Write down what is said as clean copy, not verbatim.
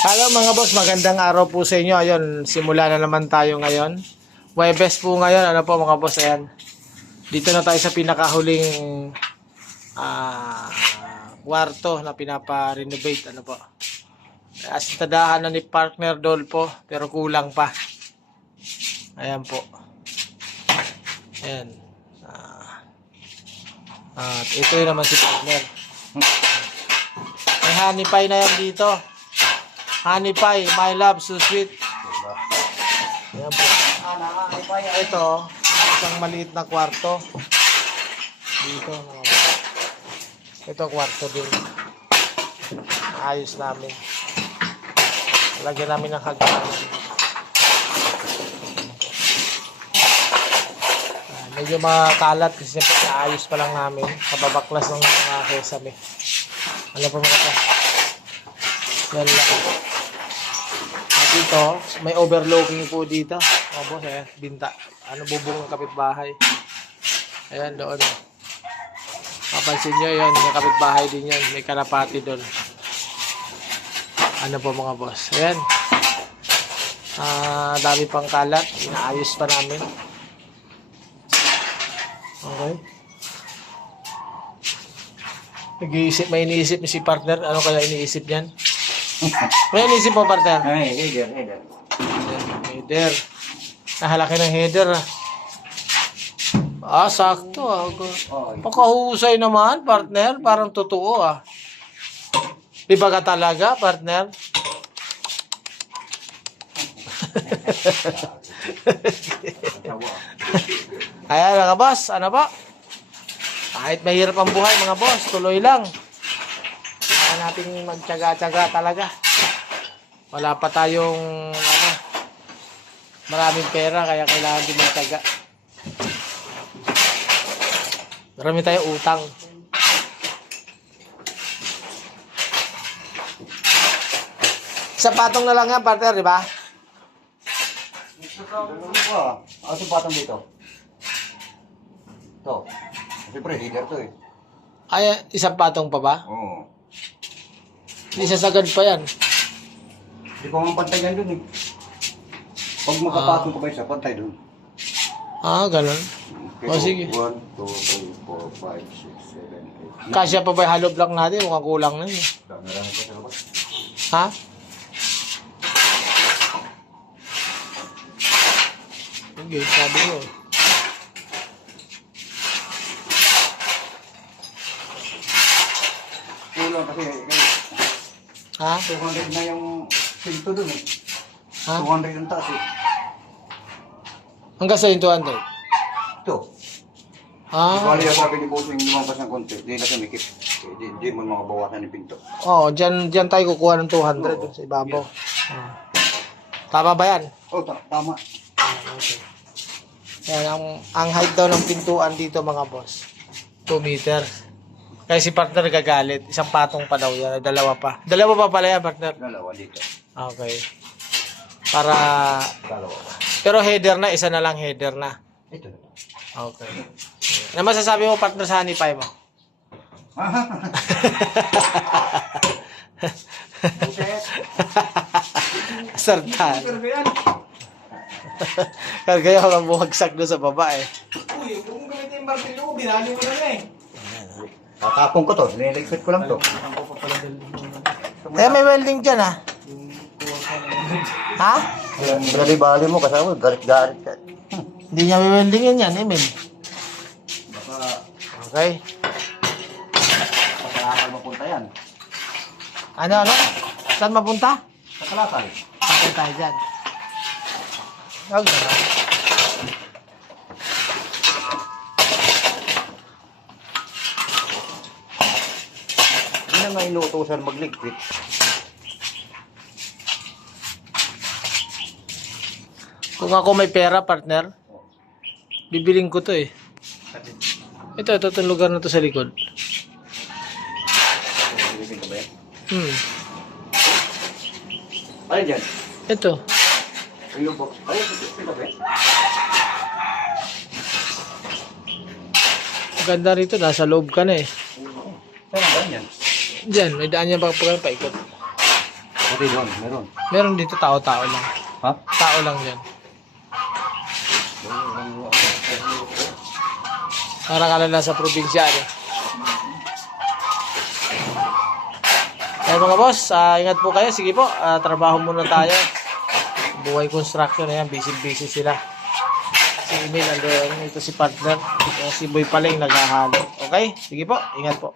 Hello mga boss, magandang araw po sa inyo. Ayun, simula na naman tayo ngayon. Webes po ngayon, ano po mga boss, ayan. Dito na tayo sa pinakahuling kwarto na pinapa-renovate, ano po. Asintadahan na ni partner Dolpo, pero kulang pa. Ayan po. Ayan. At ito yun naman si partner. May honey pie na yan dito. Honey pie, my love, so sweet. Ayan po. Ito, isang maliit na kwarto. Dito. Ito, kwarto din. Ayos namin. Lagyan namin ng hagdanan. Medyo makalat kasi siyempre ayos pa lang namin. Kababaklas ng mga kesame. Ano po mga ka? Yan lang. Dito, may overlooking po dito. O boss, ayan, binta. Ano, bubong ng kapitbahay. Ayan, doon. Mapansin nyo yun, may kapitbahay din yan. May kalapati doon. Ano po mga boss. Ayan. Dami pang kalat. Inaayos pa namin. Okay. May iniisip ni si partner. Ano kaya iniisip niyan? May iniisip po, partner? Ay, header. Header. Nahalaki ng header. Sakto. Pakahusay naman, partner. Parang totoo, Di ba ka talaga, partner? Ayan, mga boss. Ano po? Kahit mahirap ang buhay, mga boss, tuloy lang. Kailangan natin magtyaga-tyaga talaga. Wala pa tayong maraming pera, kaya kailangan din magtyaga. Marami tayong utang. Sa patong na lang yan, partner, di ba? Ano patong dito? Ito. Siyempre, header to eh. Ay, isang patong pa ba? Oo. Hindi sasagad pa yan. Hindi ko nga pantay yan dun eh. Pag magkapatong ko ba isa, pantay dun. Ganun. Sige. 1, 2, 3, 4, 5, 6, 7, 8. Kasya pa ba yung hollow block natin? Mukhang kulang na yun. Marami pa sa labas. Ha? Sige, sabi ko. Kulang kasi, Ha? 200 na yung pinto dun eh. Ha? 200 yung taas eh. Hanggang sa yung 200? Ito. Bali yung sabi ni Boso yung lumabas ng konti, di na sumikip. Di mo makabawasan yung pinto. Dyan tayo kukuha ng 200 sa ibabaw. Tama ba yan? Tama. Okay. Yan, ang height daw ng pintuan dito mga boss, 2 meter. Kaya si partner gagalit, isang patong pa daw yan, dalawa pa. Dalawa pa pala yan, partner? Dalawa dito. Okay. Para... Dalawa. Pero header na, isa na lang header na. Ito na. Okay. Ano masasabi mo, partner, sa honey pie mo? Sartan. Kargaya ka bumagsak doon sa baba eh. Uy, kung gamitin yung martilyo ko, binali mo na eh. Tatapong ko to, niligpit ko lang to. May welding dyan Ha? Bali-bali mo kasama, galit-galit ka. Hindi niya may welding yan, Emil. Baka Okay. pakalakal mapunta yan. Ano? Saan mapunta? Pakalakal. Pakay tayo dyan. Huwag na. Hindi na nga inuutosan magligpit. Kung ako may pera, partner, bibiling ko to eh. Ito itong lugar na to sa likod. Bibig ka ba yan? Ano dyan? Ito. Ang lubok. Ay, bibig ka ba yan? Ganda rito, nasa loob ka na eh. Saan ba yan? Diyan, may daan niya pa paikot. Pati doon, meron. Meron dito tao-tao lang. Ha? Tao lang yan. Para ka lang sa probinsya. Eh. Kaya mga boss, ingat po kayo. Sige po, trabaho muna tayo. Buhay construction na yan. Busy sila. Si Emil, ito si partner. Si Boy Paling naghahalo. Okay? Sige po, ingat po.